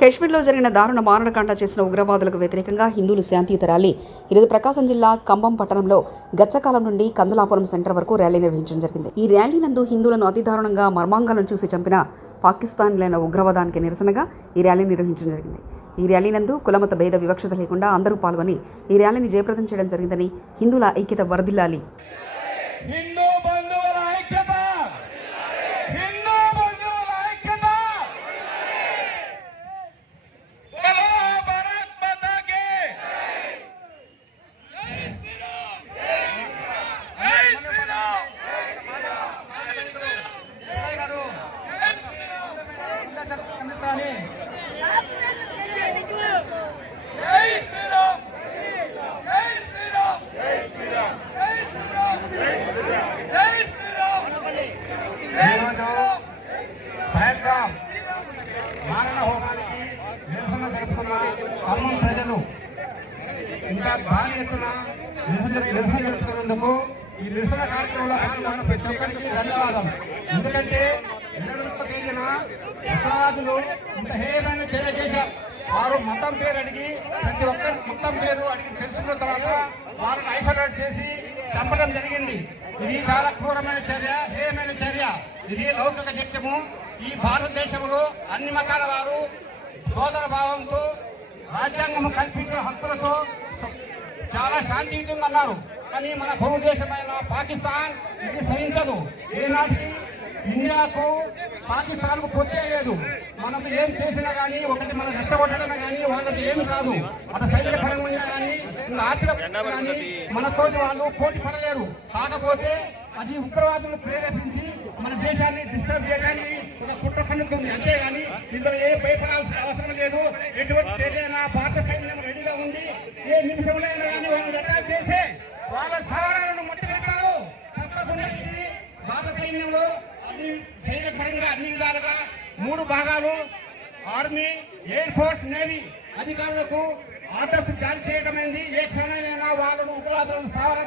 కశ్మీర్లో జరిగిన దారుణ మారణకాండ చేసిన ఉగ్రవాదులకు వ్యతిరేకంగా హిందువులు శాంతియుత ర్యాలీ. ఈరోజు ప్రకాశం జిల్లా కంబం పట్టణంలో గచ్చకాలం నుండి కందలాపురం సెంటర్ వరకు ర్యాలీ నిర్వహించడం జరిగింది. ఈ ర్యాలీ నందు హిందువులను అతి దారుణంగా మర్మాంగాలను చూసి చంపిన పాకిస్తాన్లైన ఉగ్రవాదానికి నిరసనగా ఈ ర్యాలీ నిర్వహించడం జరిగింది. ఈ ర్యాలీ నందు కులమత భేద వివక్షత లేకుండా అందరూ పాల్గొని ఈ ర్యాలీని జయప్రదం చేయడం జరిగిందని హిందువుల ఐక్యత వర్ధిల్లాలి. మారణ హోమానికి నిరసన జరుపుతున్న ఖమ్మం ప్రజలు ఇంకా భారీ ఎత్తున నిరసన జరుపుతున్నందుకు ఈ నిరసన కార్యక్రమంలో పాల్గొన్న ప్రతి ఒక్కరికి ధన్యవాదాలు. ఎందుకంటే ఉగ్రవాదులు ఇంత హేయమైన చర్య చేశారు. వారు మతం పేరు అడిగి ప్రతి ఒక్కరి మతం పేరు అడిగి తెలుసుకున్న తర్వాత వారిని ఐసోలేట్ చేసి చంపడం జరిగింది. ఇది చాలా క్రూరమైన చర్య హేయమైన చర్య. ఇది లౌకిక దేశము ఈ భారతదేశంలో అన్ని మతాల వారు సోదర భావంతో రాజ్యాంగం కల్పించిన హక్కులతో చాలా శాంతియుతంగా అన్నారు కానీ మన భూదేశమైన పాకిస్తాన్ ఇది సహించదు. ఏనాటికి ఇండియాకు పాకిస్తాన్కు పొత్తే లేదు. మనకు ఏం చేసినా కానీ ఒకటి మన రెచ్చగొట్టడమే కానీ వాళ్ళకి ఏమి కాదు. మన సైనిక పరంగా కానీ ఇంకా ఆర్థిక పరంగా కానీ మనతోటి వాళ్ళు పోటీ పడలేరు. కాకపోతే అది ఉగ్రవాదులు ప్రేరేపించి మన దేశాన్ని డిస్టర్బ్ చేయడానికి ఒక కుట్ర పన్నుతుంది. అంతేగాని ఇందులో ఏ భయపడాల్సిన అవసరం లేదు. ఎటువంటి చర్యనా భారత సైన్యం రెడీగా ఉంది ఏ నిమిషంలో అయినా కానీ వాళ్ళని అటాక్ చేసి వాళ్ళ సవాళ్ళను మట్టి పెట్టారు. తప్పకుండా భారత సైన్యంలో అన్ని సైనిక పరంగా అన్ని విధాలుగా మూడు భాగాలు ఆర్మీ ఎయిర్ ఫోర్స్ నేవీ అధికారులకు ఆర్డర్స్ జారీ చేయడమైంది ఏ క్షణమైనా వాళ్ళను ఉగ్రవాదులను స్థావరం